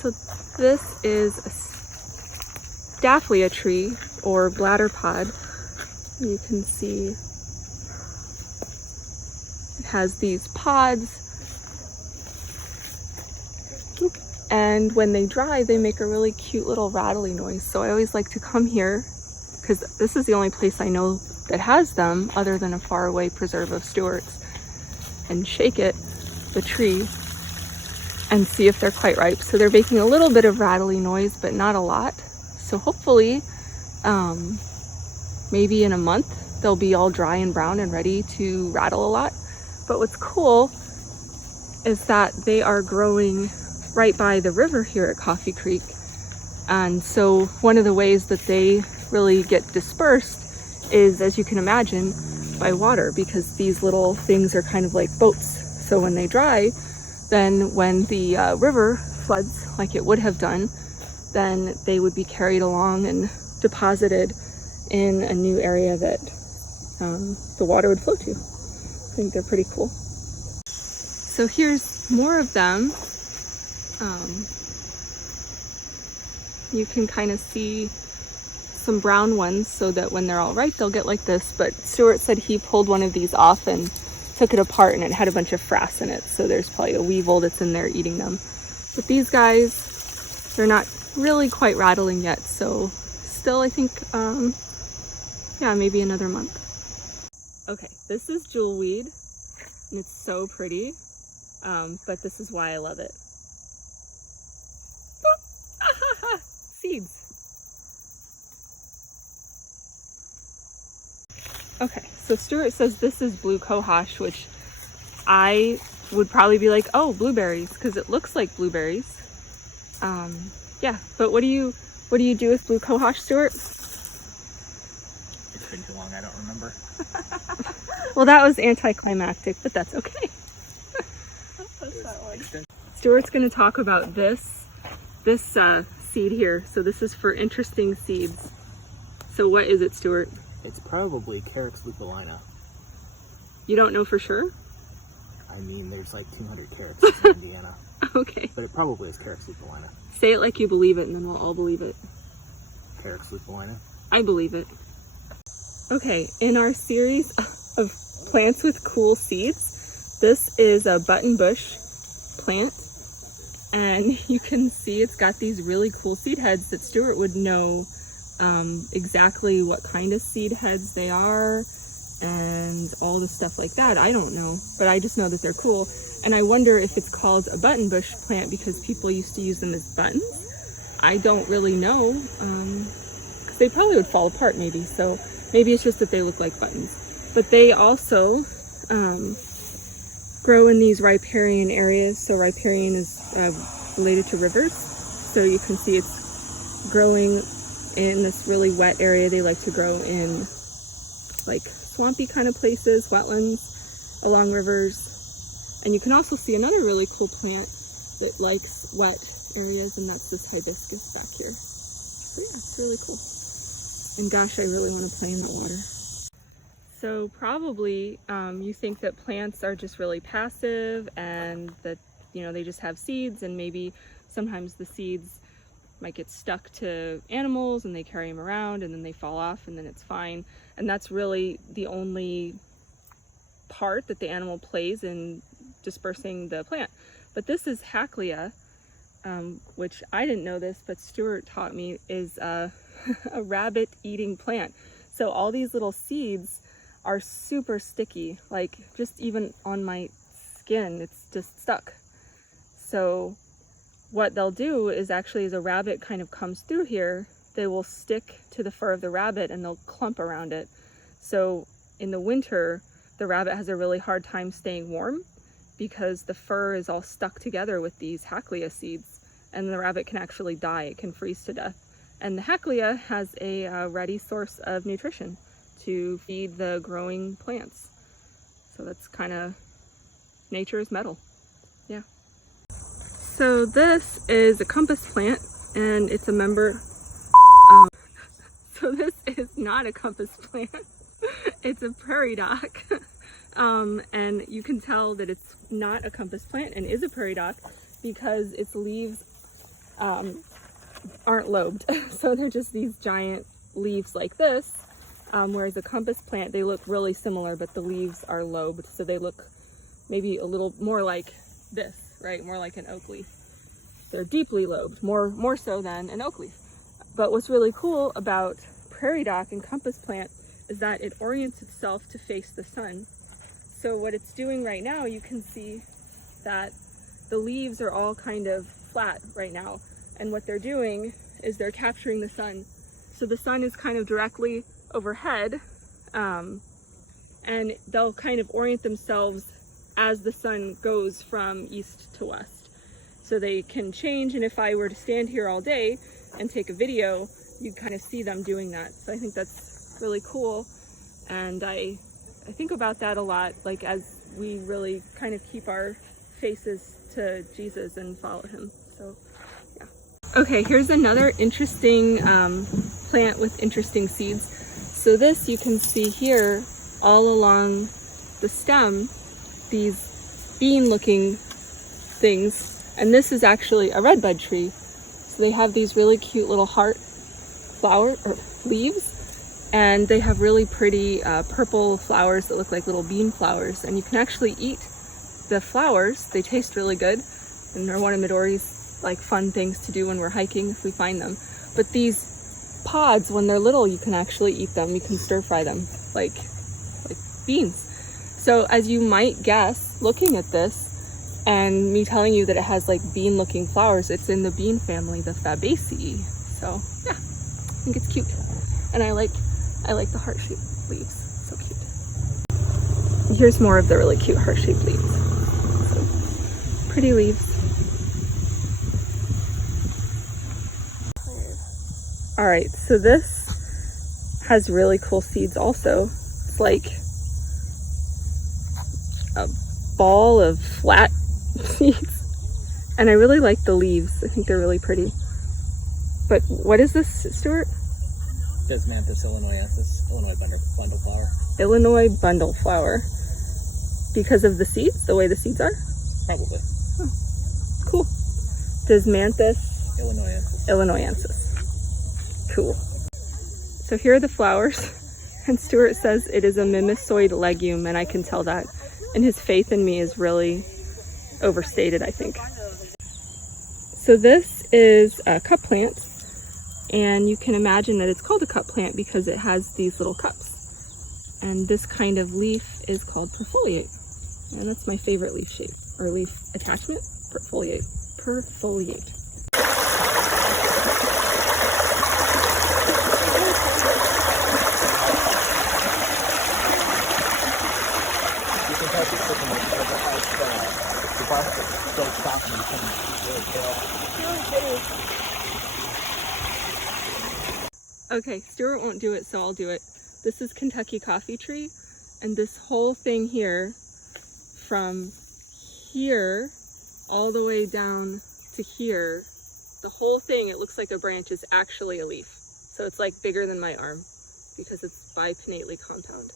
So this is a Staphylea tree, or Bladderpod. You can see it has these pods, and when they dry they make a really cute little rattly noise. So I always like to come here because this is the only place I know that has them other than a faraway preserve of Stewart's, and shake it, the tree, and see if they're quite ripe. So they're making a little bit of rattly noise, but not a lot. So hopefully maybe in a month they'll be all dry and brown and ready to rattle a lot. But what's cool is that they are growing right by the river here at Coffee Creek. And so one of the ways that they really get dispersed is, as you can imagine, by water, because these little things are kind of like boats. So when they dry, then when the river floods like it would have done, then they would be carried along and deposited in a new area that the water would flow to. I think they're pretty cool. So here's more of them. You can kind of see some brown ones, so that when they're all ripe they'll get like this. But Stewart said he pulled one of these off and took it apart, and it had a bunch of frass in it, so there's probably a weevil that's in there eating them. But these guys, they're not really quite rattling yet, so still I think yeah, maybe another month. Okay, this is Jewelweed, and it's so pretty, but this is why I love it. Seeds. Okay, so Stewart says this is blue cohosh, which I would probably be like, oh, blueberries, because it looks like blueberries. Yeah, but what do you do with blue cohosh, Stewart? It's been too long, I don't remember. Well, that was anticlimactic, but that's okay. Stewart's going to talk about this seed here. So this is for interesting seeds. So what is it, Stewart? It's probably Carex lupulina. You don't know for sure? I mean, there's like 200 Carex in Indiana. Okay. But it probably is Carex lupulina. Say it like you believe it, and then we'll all believe it. Carex lupulina. I believe it. Okay, in our series of plants with cool seeds, this is a button bush plant, and you can see it's got these really cool seed heads that Stewart would know exactly what kind of seed heads they are and all the stuff like that. I don't know, but I just know that they're cool. And I wonder if it's called a button bush plant because people used to use them as buttons. I don't really know, because they probably would fall apart maybe. So maybe it's just that they look like buttons. But they also grow in these riparian areas. So riparian is related to rivers. So you can see it's growing in this really wet area. They like to grow in like swampy kind of places, wetlands, along rivers. And you can also see another really cool plant that likes wet areas, and that's this hibiscus back here. So yeah, it's really cool. And gosh, I really want to play in that water. So probably you think that plants are just really passive, and that, you know, they just have seeds, and maybe sometimes the seeds might get stuck to animals and they carry them around and then they fall off and then it's fine. And that's really the only part that the animal plays in dispersing the plant. But this is Hacklea, which I didn't know this, but Stewart taught me, is a rabbit eating plant. So all these little seeds are super sticky, like just even on my skin, it's just stuck. So what they'll do is, actually, as a rabbit kind of comes through here, they will stick to the fur of the rabbit and they'll clump around it. So in the winter, the rabbit has a really hard time staying warm because the fur is all stuck together with these Hacklea seeds, and the rabbit can actually die. It can freeze to death. And the Hacklea has a ready source of nutrition to feed the growing plants. So that's kind of nature's metal. Yeah. So this is a compass plant, and it's a member. So this is not a compass plant. It's a prairie dock. And you can tell that it's not a compass plant and is a prairie dock because its leaves aren't lobed. So they're just these giant leaves like this, whereas a compass plant, they look really similar, but the leaves are lobed, so they look maybe a little more like this, right? More like an oak leaf. They're deeply lobed, more so than an oak leaf. But what's really cool about prairie dock and compass plant is that it orients itself to face the sun. So what it's doing right now, you can see that the leaves are all kind of flat right now. And what they're doing is they're capturing the sun. So the sun is kind of directly overhead, and they'll kind of orient themselves as the sun goes from east to west. So they can change, and if I were to stand here all day and take a video, you'd kind of see them doing that. So I think that's really cool. And I think about that a lot, like as we really kind of keep our faces to Jesus and follow him. So yeah. Okay, here's another interesting plant with interesting seeds. So this you can see here all along the stem, these bean looking things, and this is actually a redbud tree. So they have these really cute little heart flower or leaves, and they have really pretty purple flowers that look like little bean flowers, and you can actually eat the flowers. They taste really good, and they're one of Midori's like fun things to do when we're hiking if we find them. But these pods, when they're little, you can actually eat them. You can stir fry them like beans. So as you might guess, looking at this and me telling you that it has like bean looking flowers, it's in the bean family, the Fabaceae. So yeah, I think it's cute, and I like the heart-shaped leaves. So cute. Here's more of the really cute heart-shaped leaves. So pretty leaves. All right, so this has really cool seeds also. It's like a ball of flat seeds, and I really like the leaves. I think they're really pretty. But what is this, Stuart? Desmanthus illinoisensis, Illinois bundle flower. Illinois bundle flower. Because of the seeds, the way the seeds are? Probably. Oh, cool. Desmanthus illinoisensis. Cool. So here are the flowers, and Stuart says it is a mimosoid legume, and I can tell that. And his faith in me is really overstated, I think. So this is a cup plant, and you can imagine that it's called a cup plant because it has these little cups. And this kind of leaf is called perfoliate. And that's my favorite leaf shape, or leaf attachment, perfoliate. Perfoliate. Okay, Stuart won't do it, so I'll do it. This is Kentucky coffee tree, and this whole thing here, from here all the way down to here, the whole thing, it looks like a branch, is actually a leaf. So it's like bigger than my arm because it's bipinnately compound.